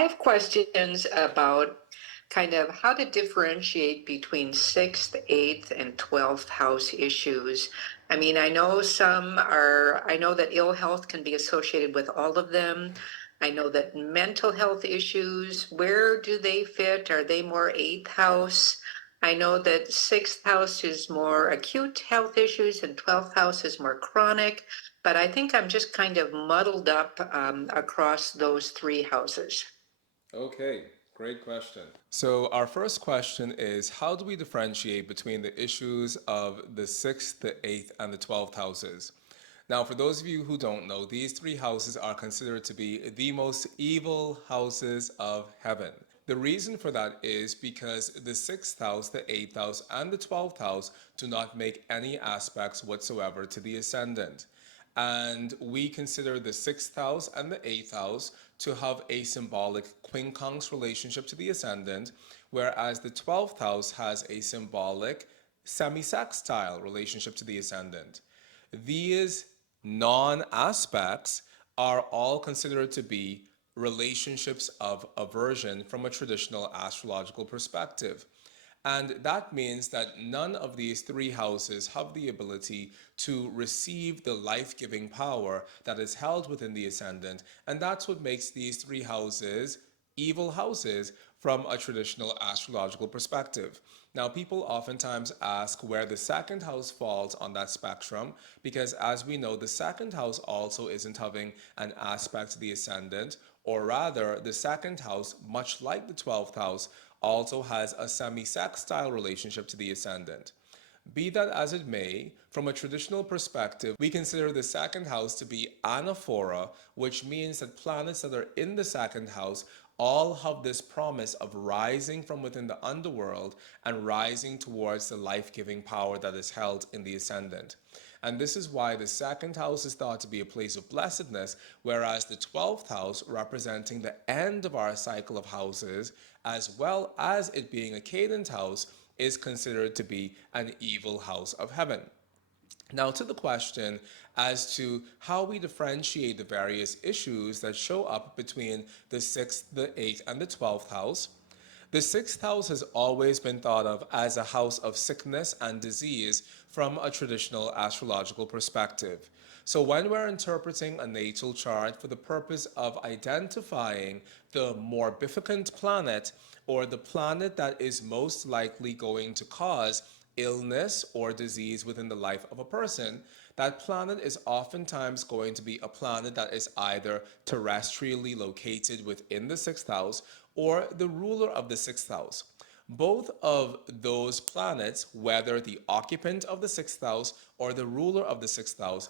I have questions about kind of how to differentiate between sixth, eighth, and 12th house issues. I mean, I know that ill health can be associated with all of them. I know that mental health issues, where do they fit? Are they more eighth house? I know that sixth house is more acute health issues and 12th house is more chronic, but I think I'm just kind of muddled up across those three houses. Okay, great question. So, our first question is, how do we differentiate between the issues of the 6th, the 8th, and the 12th houses? Now, for those of you who don't know, these three houses are considered to be the most evil houses of heaven. The reason for that is because the 6th house, the 8th house, and the 12th house do not make any aspects whatsoever to the ascendant. And we consider the 6th house and the 8th house to have a symbolic quincunx relationship to the ascendant, whereas the 12th house has a symbolic semi-sextile relationship to the ascendant. These non aspects are all considered to be relationships of aversion from a traditional astrological perspective. And that means that none of these three houses have the ability to receive the life giving power that is held within the ascendant. And that's what makes these three houses evil houses from a traditional astrological perspective. Now, people oftentimes ask where the second house falls on that spectrum, because as we know, the second house also isn't having an aspect to the ascendant, or rather, the second house, much like the 12th house, also has a semi sextile relationship to the ascendant. Be that as it may, from a traditional perspective, we consider the second house to be anaphora, which means that planets that are in the second house all have this promise of rising from within the underworld and rising towards the life giving power that is held in the ascendant. And this is why the second house is thought to be a place of blessedness, whereas the 12th house, representing the end of our cycle of houses, as well as it being a cadent house, is considered to be an evil house of heaven. Now, to the question as to how we differentiate the various issues that show up between the 6th, the 8th, and the 12th house, the 6th house has always been thought of as a house of sickness and disease from a traditional astrological perspective. So, when we're interpreting a natal chart for the purpose of identifying the morbificant planet, or the planet that is most likely going to cause illness or disease within the life of a person, that planet is oftentimes going to be a planet that is either terrestrially located within the 6th house or the ruler of the 6th house. Both of those planets, whether the occupant of the 6th house or the ruler of the 6th house,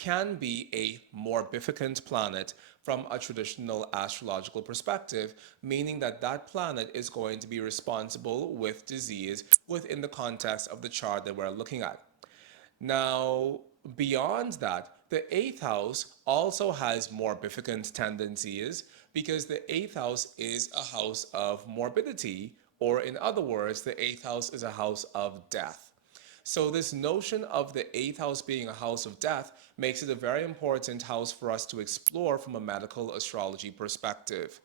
can be a morbificant planet from a traditional astrological perspective, meaning that that planet is going to be responsible with disease within the context of the chart that we're looking at. Now, beyond that, the eighth house also has morbificant tendencies because the eighth house is a house of morbidity, or in other words, the eighth house is a house of death. So, this notion of the eighth house being a house of death makes it a very important house for us to explore from a medical astrology perspective.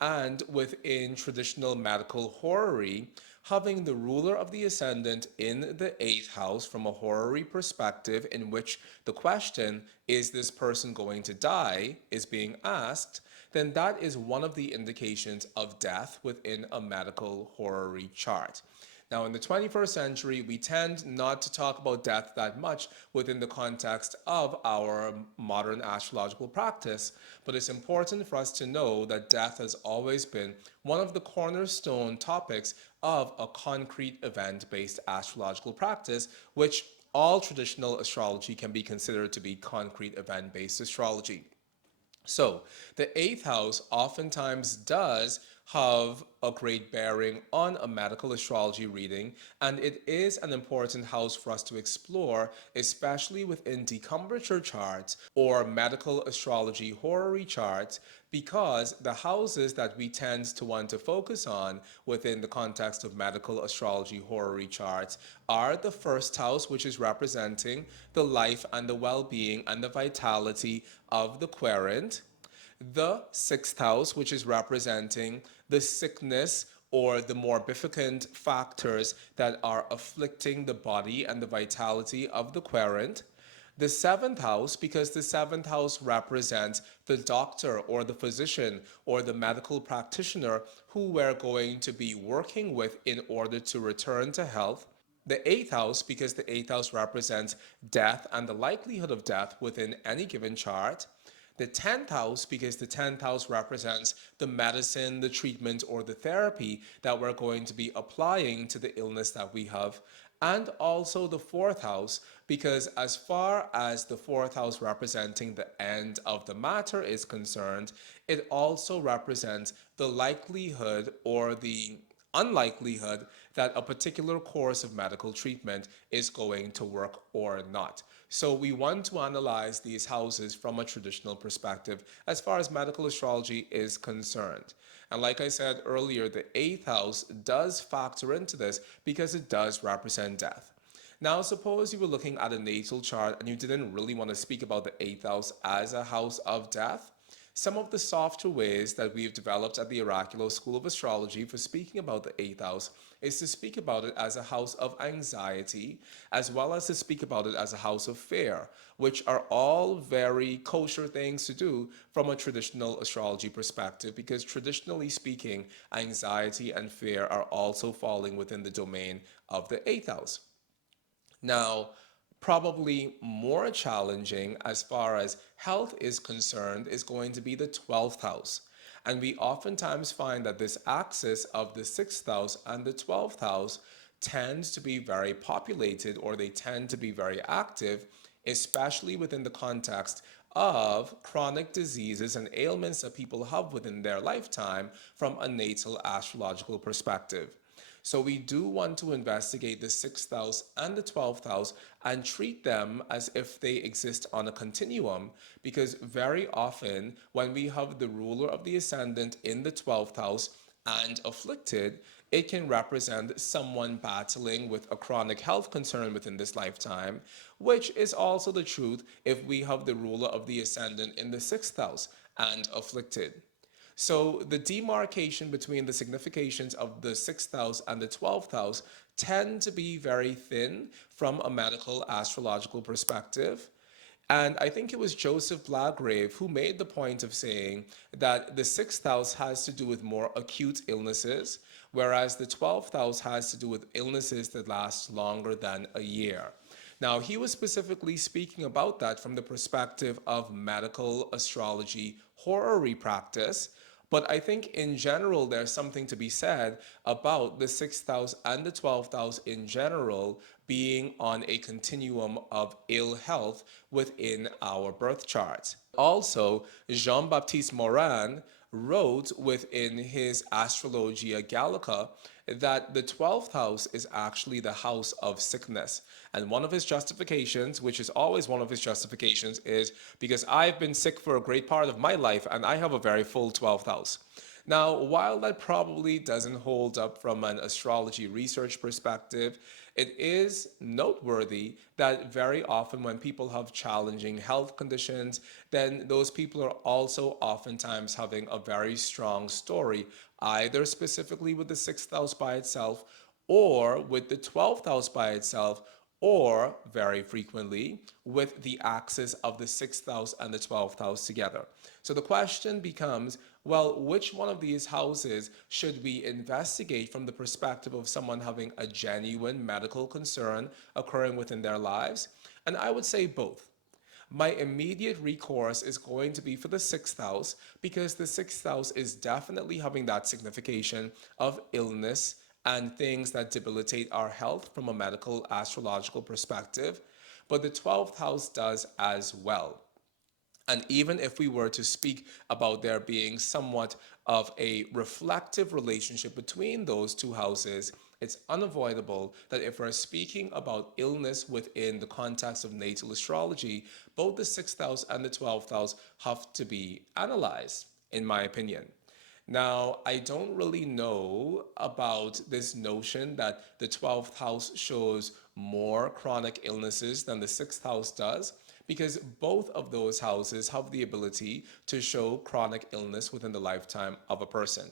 And within traditional medical horary, having the ruler of the ascendant in the eighth house from a horary perspective, in which the question, is this person going to die, is being asked, then that is one of the indications of death within a medical horary chart. Now, in the 21st century, we tend not to talk about death that much within the context of our modern astrological practice, but it's important for us to know that death has always been one of the cornerstone topics of a concrete event based astrological practice, which all traditional astrology can be considered to be concrete event based astrology. So, the eighth house oftentimes does have a great bearing on a medical astrology reading, and it is an important house for us to explore, especially within decumbrature charts or medical astrology horary charts, because the houses that we tend to want to focus on within the context of medical astrology horary charts are the first house, which is representing the life and the well being and the vitality of the querent, The sixth house, which is representing the sickness or the morbificant factors that are afflicting the body and the vitality of the querent. The seventh house, because the seventh house represents the doctor or the physician or the medical practitioner who we're going to be working with in order to return to health. The eighth house, because the eighth house represents death and the likelihood of death within any given chart. The 10th house, because the 10th house represents the medicine, the treatment, or the therapy that we're going to be applying to the illness that we have. And also the fourth house, because as far as the fourth house representing the end of the matter is concerned, it also represents the likelihood or the unlikelihood that a particular course of medical treatment is going to work or not. So we want to analyze these houses from a traditional perspective as far as medical astrology is concerned. And like I said earlier, the eighth house does factor into this because it does represent death. Now, suppose you were looking at a natal chart and you didn't really want to speak about the eighth house as a house of death. Some of the softer ways that we've developed at the Oraculos School of Astrology for speaking about the eighth house is to speak about it as a house of anxiety, as well as to speak about it as a house of fear, which are all very kosher things to do from a traditional astrology perspective, because traditionally speaking, anxiety and fear are also falling within the domain of the eighth house. Now, probably more challenging as far as health is concerned is going to be the 12th house. And we oftentimes find that this axis of the 6th house and the 12th house tends to be very populated, or they tend to be very active, especially within the context of chronic diseases and ailments that people have within their lifetime from a natal astrological perspective. So we do want to investigate the sixth house and the 12th house and treat them as if they exist on a continuum, because very often when we have the ruler of the ascendant in the 12th house and afflicted, it can represent someone battling with a chronic health concern within this lifetime, which is also the truth if we have the ruler of the ascendant in the sixth house and afflicted. So the demarcation between the significations of the sixth house and the 12th house tend to be very thin from a medical astrological perspective. And I think it was Joseph Blagrave who made the point of saying that the sixth house has to do with more acute illnesses, whereas the 12th house has to do with illnesses that last longer than a year. Now, he was specifically speaking about that from the perspective of medical astrology horary practice. But I think in general, there's something to be said about the sixth house and the 12th house in general being on a continuum of ill health within our birth chart. Also, Jean Baptiste Morin wrote within his Astrologia Gallica that the 12th house is actually the house of sickness. And one of his justifications, which is always one of his justifications, is because I've been sick for a great part of my life and I have a very full 12th house. Now, while that probably doesn't hold up from an astrology research perspective, it is noteworthy that very often when people have challenging health conditions, then those people are also oftentimes having a very strong story, either specifically with the sixth house by itself or with the 12th house by itself, or very frequently with the axis of the sixth house and the 12th house together. So the question becomes, well, which one of these houses should we investigate from the perspective of someone having a genuine medical concern occurring within their lives? And I would say both. My immediate recourse is going to be for the sixth house, because the sixth house is definitely having that signification of illness and things that debilitate our health from a medical astrological perspective. But the 12th house does as well. And even if we were to speak about there being somewhat of a reflective relationship between those two houses, it's unavoidable that if we're speaking about illness within the context of natal astrology, both the sixth house and the 12th house have to be analyzed, in my opinion. Now, I don't really know about this notion that the 12th house shows more chronic illnesses than the 6th house does, because both of those houses have the ability to show chronic illness within the lifetime of a person.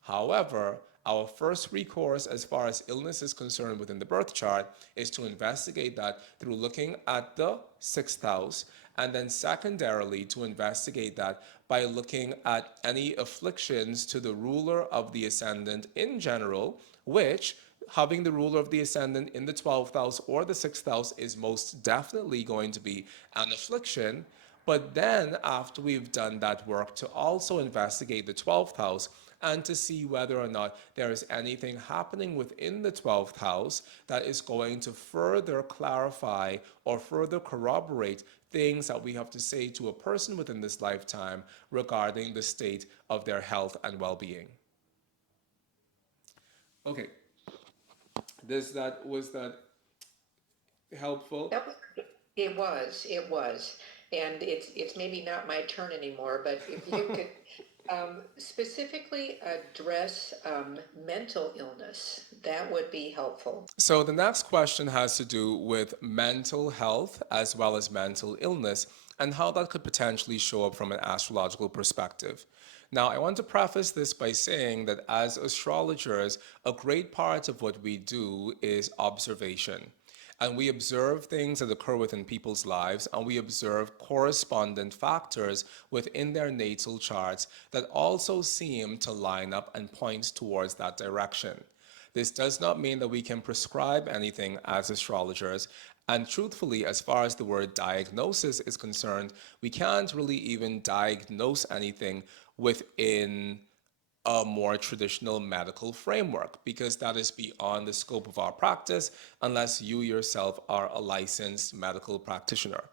However, our first recourse as far as illness is concerned within the birth chart is to investigate that through looking at the sixth house, and then secondarily to investigate that by looking at any afflictions to the ruler of the ascendant in general, which having the ruler of the ascendant in the 12th house or the 6th house is most definitely going to be an affliction. But then, after we've done that work, to also investigate the 12th house and to see whether or not there is anything happening within the 12th house that is going to further clarify or further corroborate things that we have to say to a person within this lifetime regarding the state of their health and well being. Okay, was that helpful? That was, it was, and it's maybe not my turn anymore, but if you could specifically address mental illness, that would be helpful. So the next question has to do with mental health as well as mental illness and how that could potentially show up from an astrological perspective. Now, I want to preface this by saying that as astrologers, a great part of what we do is observation. And we observe things that occur within people's lives, and we observe correspondent factors within their natal charts that also seem to line up and point towards that direction. This does not mean that we can prescribe anything as astrologers. And truthfully, as far as the word diagnosis is concerned, we can't really even diagnose anything within a more traditional medical framework because that is beyond the scope of our practice unless you yourself are a licensed medical practitioner.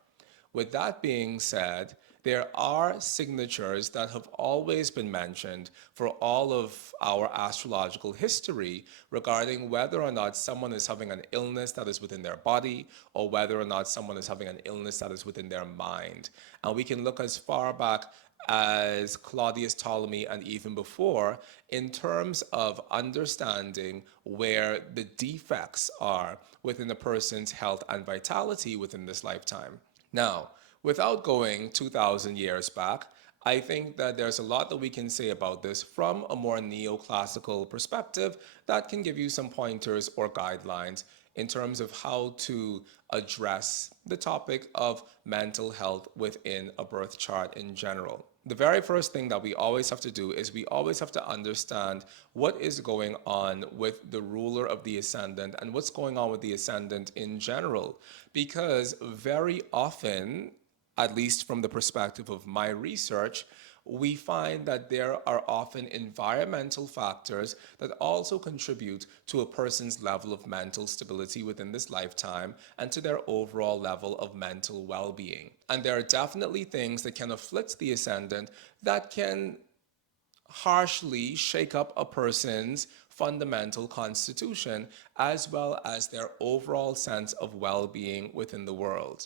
With that being said, there are signatures that have always been mentioned for all of our astrological history regarding whether or not someone is having an illness that is within their body or whether or not someone is having an illness that is within their mind. And we can look as far back as Claudius Ptolemy and even before in terms of understanding where the defects are within a person's health and vitality within this lifetime. Now, without going 2,000 years back, I think that there's a lot that we can say about this from a more neoclassical perspective that can give you some pointers or guidelines in terms of how to address the topic of mental health within a birth chart in general. The very first thing that we always have to do is we always have to understand what is going on with the ruler of the ascendant and what's going on with the ascendant in general. Because very often, at least from the perspective of my research, we find that there are often environmental factors that also contribute to a person's level of mental stability within this lifetime and to their overall level of mental well-being. And there are definitely things that can afflict the ascendant that can harshly shake up a person's fundamental constitution as well as their overall sense of well-being within the world.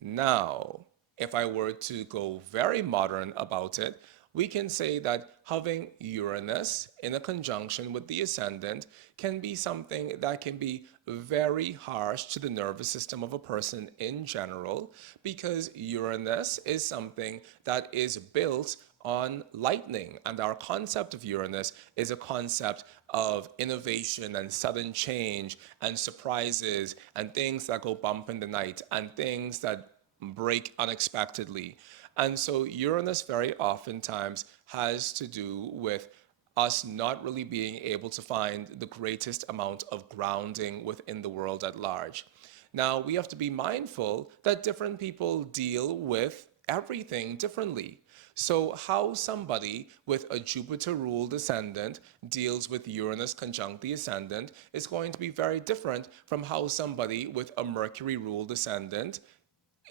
Now, if I were to go very modern about it, we can say that having Uranus in a conjunction with the ascendant can be something that can be very harsh to the nervous system of a person in general, because Uranus is something that is built on lightning, and our concept of Uranus is a concept of innovation and sudden change and surprises and things that go bump in the night and things that break unexpectedly. And so Uranus very oftentimes has to do with us not really being able to find the greatest amount of grounding within the world at large. Now, we have to be mindful that different people deal with everything differently. So how somebody with a Jupiter-ruled ascendant deals with Uranus conjunct the ascendant is going to be very different from how somebody with a Mercury-ruled ascendant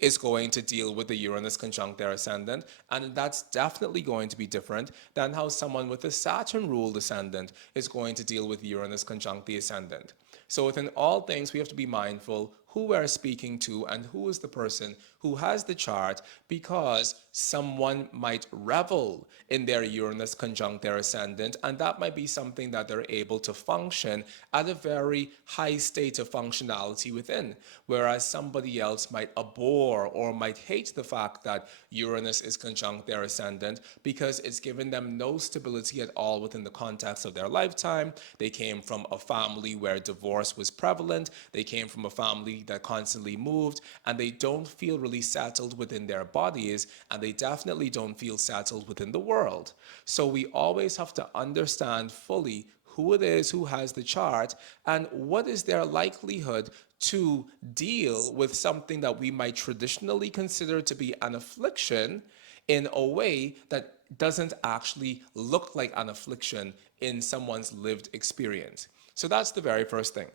is going to deal with the Uranus conjunct their ascendant, and that's definitely going to be different than how someone with a Saturn-ruled ascendant is going to deal with Uranus conjunct the ascendant. So within all things, we have to be mindful who we're speaking to and who is the person who has the chart because someone might revel in their Uranus conjunct their ascendant, and that might be something that they're able to function at a very high state of functionality within, whereas somebody else might abhor or might hate the fact that Uranus is conjunct their ascendant because it's given them no stability at all within the context of their lifetime. They came from a family where divorce was prevalent, they came from a family that constantly moved, and they don't feel really settled within their bodies, and they definitely don't feel settled within the world. So we always have to understand fully who it is who has the chart and what is their likelihood to deal with something that we might traditionally consider to be an affliction in a way that doesn't actually look like an affliction in someone's lived experience. So that's the very first thing.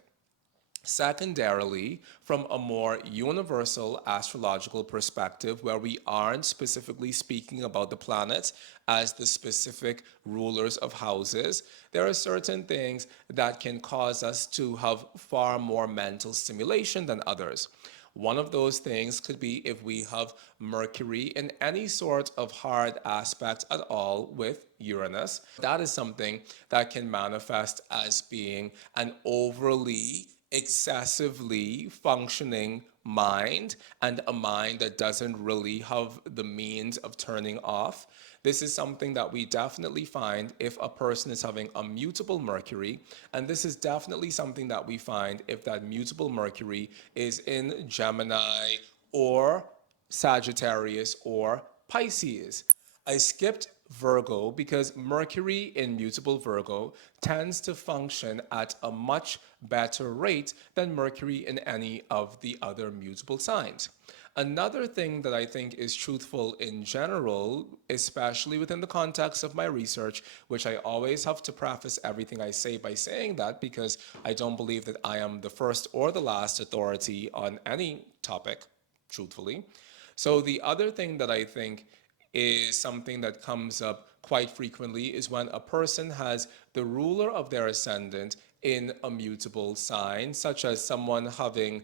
Secondarily, from a more universal astrological perspective, where we aren't specifically speaking about the planets as the specific rulers of houses, there are certain things that can cause us to have far more mental stimulation than others. One of those things could be if we have Mercury in any sort of hard aspect at all with Uranus. That is something that can manifest as being an overly excessively functioning mind and a mind that doesn't really have the means of turning off. This is something that we definitely find if a person is having a mutable Mercury, and this is definitely something that we find if that mutable Mercury is in Gemini or Sagittarius or Pisces. I skipped Virgo because Mercury in mutable Virgo tends to function at a much better rate than Mercury in any of the other mutable signs. Another thing that I think is truthful in general, especially within the context of my research, which I always have to preface everything I say by saying that because I don't believe that I am the first or the last authority on any topic, truthfully. So the other thing that I think is something that comes up quite frequently is when a person has the ruler of their ascendant in a mutable sign, such as someone having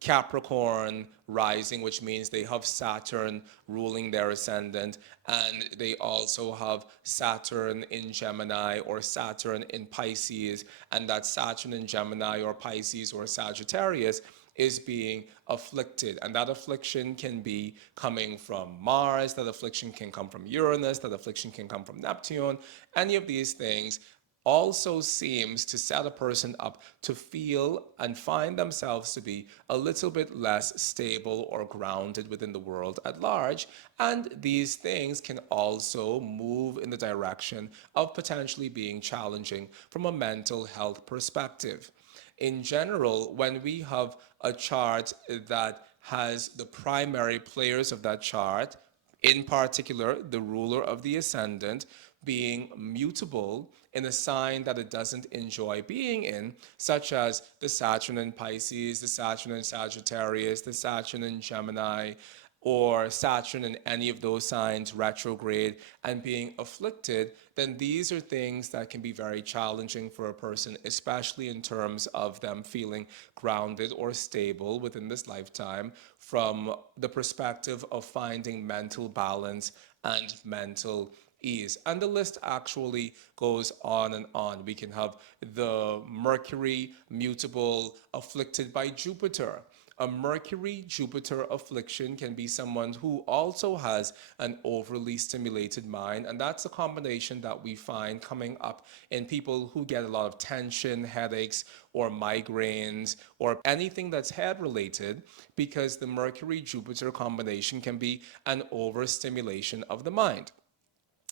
Capricorn rising, which means they have Saturn ruling their ascendant, and they also have Saturn in Gemini or Saturn in Pisces, and that Saturn in Gemini or Pisces or Sagittarius is being afflicted. And that affliction can be coming from Mars, that affliction can come from Uranus, that affliction can come from Neptune, any of these things also seems to set a person up to feel and find themselves to be a little bit less stable or grounded within the world at large. And these things can also move in the direction of potentially being challenging from a mental health perspective. In general, when we have a chart that has the primary players of that chart, in particular, the ruler of the ascendant being mutable in a sign that it doesn't enjoy being in, such as the Saturn in Pisces, the Saturn in Sagittarius, the Saturn in Gemini, or Saturn in any of those signs retrograde and being afflicted, then these are things that can be very challenging for a person, especially in terms of them feeling grounded or stable within this lifetime from the perspective of finding mental balance and mental ease. And the list actually goes on and on. We can have the Mercury mutable afflicted by Jupiter. A Mercury Jupiter affliction can be someone who also has an overly stimulated mind, and that's a combination that we find coming up in people who get a lot of tension, headaches, or migraines, or anything that's head related, because the Mercury Jupiter combination can be an overstimulation of the mind.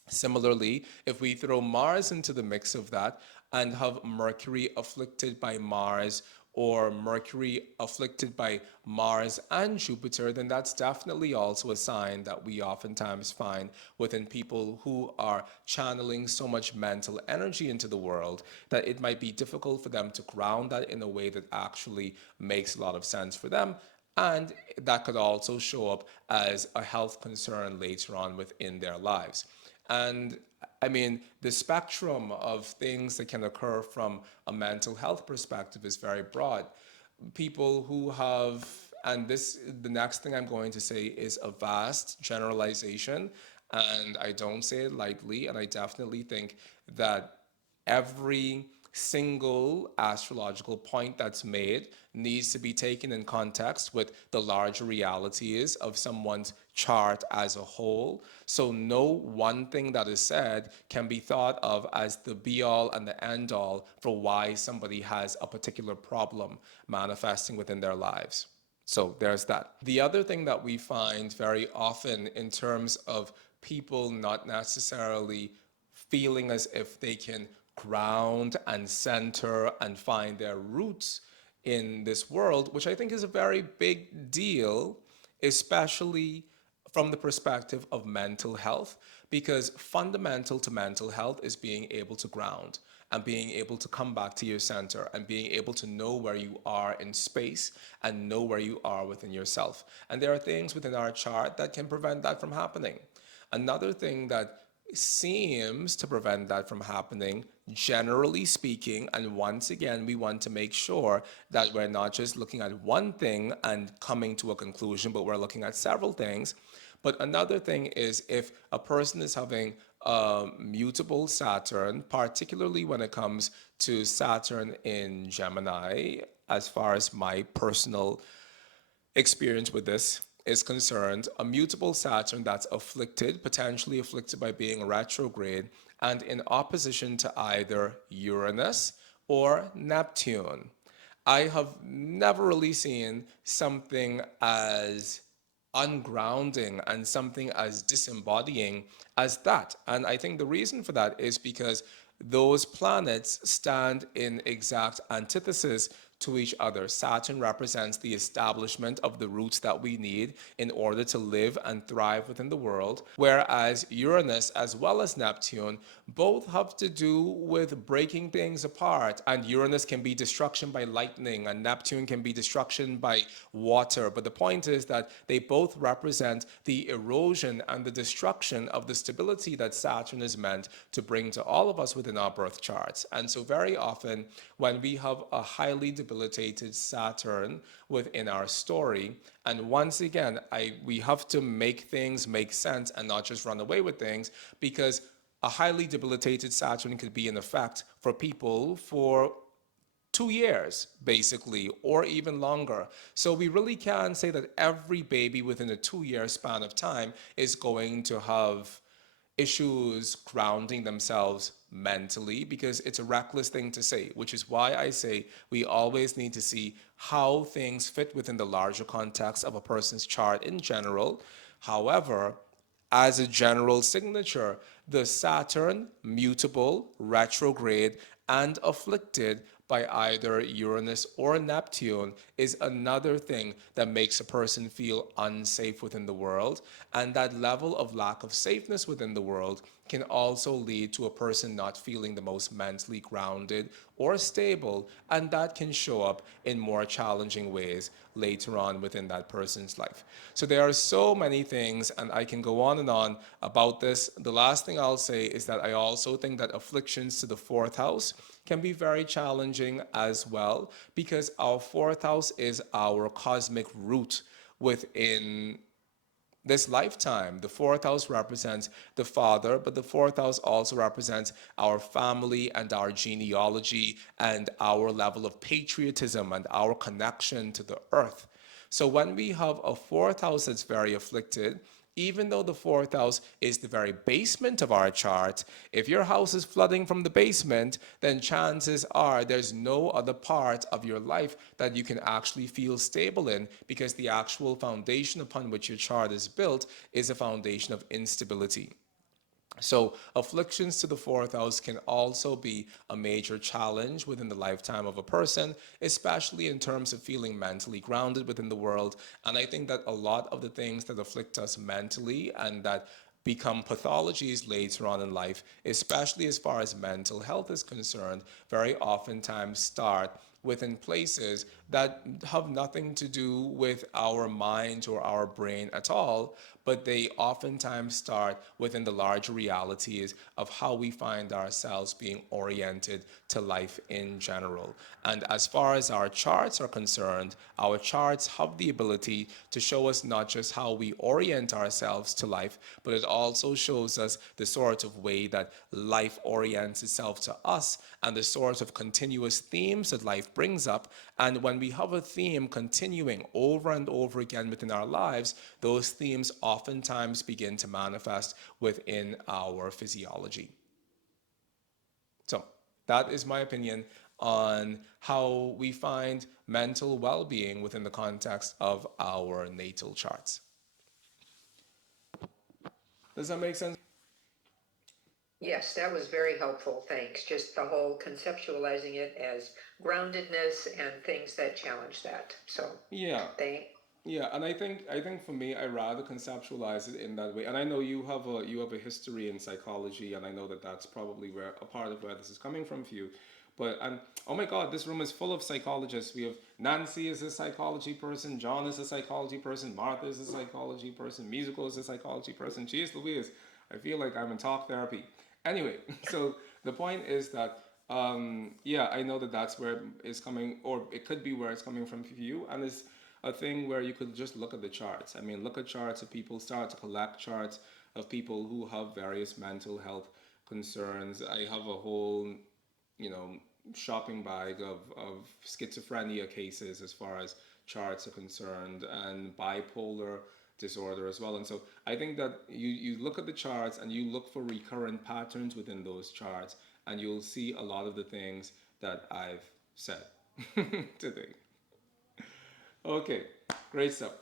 Similarly, if we throw Mars into the mix of that and have Mercury afflicted by Mars or Mercury afflicted by Mars and Jupiter, then that's definitely also a sign that we oftentimes find within people who are channeling so much mental energy into the world that it might be difficult for them to ground that in a way that actually makes a lot of sense for them. And that could also show up as a health concern later on within their lives. And I mean, the spectrum of things that can occur from a mental health perspective is very broad. People who have and the next thing I'm going to say is a vast generalization, and I don't say it lightly, and I definitely think that every single astrological point that's made needs to be taken in context with the larger realities of someone's chart as a whole. So, no one thing that is said can be thought of as the be all and the end all for why somebody has a particular problem manifesting within their lives. So there's that. The other thing that we find very often in terms of people not necessarily feeling as if they can ground and center and find their roots in this world, which I think is a very big deal, especially from the perspective of mental health, because fundamental to mental health is being able to ground and being able to come back to your center and being able to know where you are in space and know where you are within yourself. And there are things within our chart that can prevent that from happening. Another thing that seems to prevent that from happening, generally speaking, and once again, we want to make sure that we're not just looking at one thing and coming to a conclusion, but we're looking at several things. But another thing is if a person is having a mutable Saturn, particularly when it comes to Saturn in Gemini, as far as my personal experience with this is concerned, a mutable Saturn that's afflicted, potentially afflicted by being retrograde, and in opposition to either Uranus or Neptune. I have never really seen something as ungrounding and something as disembodying as that. And I think the reason for that is because those planets stand in exact antithesis to each other. Saturn represents the establishment of the roots that we need in order to live and thrive within the world, whereas Uranus as well as Neptune both have to do with breaking things apart. And Uranus can be destruction by lightning, and Neptune can be destruction by water. But the point is that they both represent the erosion and the destruction of the stability that Saturn is meant to bring to all of us within our birth charts. And so, very often, when we have a highly debilitated Saturn within our story, and once again, we have to make things make sense and not just run away with things, because a highly debilitated Saturn could be in effect for people for 2 years, basically, or even longer. So we really can say that every baby within a 2 year span of time is going to have issues grounding themselves mentally, because it's a reckless thing to say, which is why I say we always need to see how things fit within the larger context of a person's chart in general. However, as a general signature, the Saturn, mutable, retrograde, and afflicted by either Uranus or Neptune is another thing that makes a person feel unsafe within the world. And that level of lack of safeness within the world can also lead to a person not feeling the most mentally grounded or stable. And that can show up in more challenging ways later on within that person's life. So there are so many things, and I can go on and on about this. The last thing I'll say is that I also think that afflictions to the fourth house can be very challenging as well, because our fourth house is our cosmic root within this lifetime. The fourth house represents the father, but the fourth house also represents our family and our genealogy and our level of patriotism and our connection to the earth. So when we have a fourth house that's very afflicted, even though the fourth house is the very basement of our chart, if your house is flooding from the basement, then chances are there's no other part of your life that you can actually feel stable in, because the actual foundation upon which your chart is built is a foundation of instability. So, afflictions to the fourth house can also be a major challenge within the lifetime of a person, especially in terms of feeling mentally grounded within the world. And I think that a lot of the things that afflict us mentally and that become pathologies later on in life, especially as far as mental health is concerned, very oftentimes start within places that have nothing to do with our mind or our brain at all, but they oftentimes start within the larger realities of how we find ourselves being oriented to life in general. And as far as our charts are concerned, our charts have the ability to show us not just how we orient ourselves to life, but it also shows us the sort of way that life orients itself to us and the sort of continuous themes that life brings up. And when we have a theme continuing over and over again within our lives, those themes oftentimes begin to manifest within our physiology. So, that is my opinion on how we find mental well being within the context of our natal charts. Does that make sense? Yes, that was very helpful. Thanks. Just the whole conceptualizing it as groundedness and things that challenge that. So, Yeah. thank. Yeah, and I think for me, I rather conceptualize it in that way. And I know you have a history in psychology, and I know that that's probably where a part of where this is coming from for you. But oh my God, this room is full of psychologists. We have Nancy is a psychology person, John is a psychology person, Martha is a psychology person, Musical is a psychology person. Jeez Louise, I feel like I'm in talk therapy. Anyway, so the point is that yeah, I know that that's where it's coming, or it could be where it's coming from for you, and it's a thing where you could just look at the charts. I mean, look at charts of people, start to collect charts of people who have various mental health concerns. I have a whole, you know, shopping bag of schizophrenia cases as far as charts are concerned, and bipolar disorder as well. And so I think that you look at the charts and you look for recurrent patterns within those charts, and you'll see a lot of the things that I've said today. Okay, great stuff.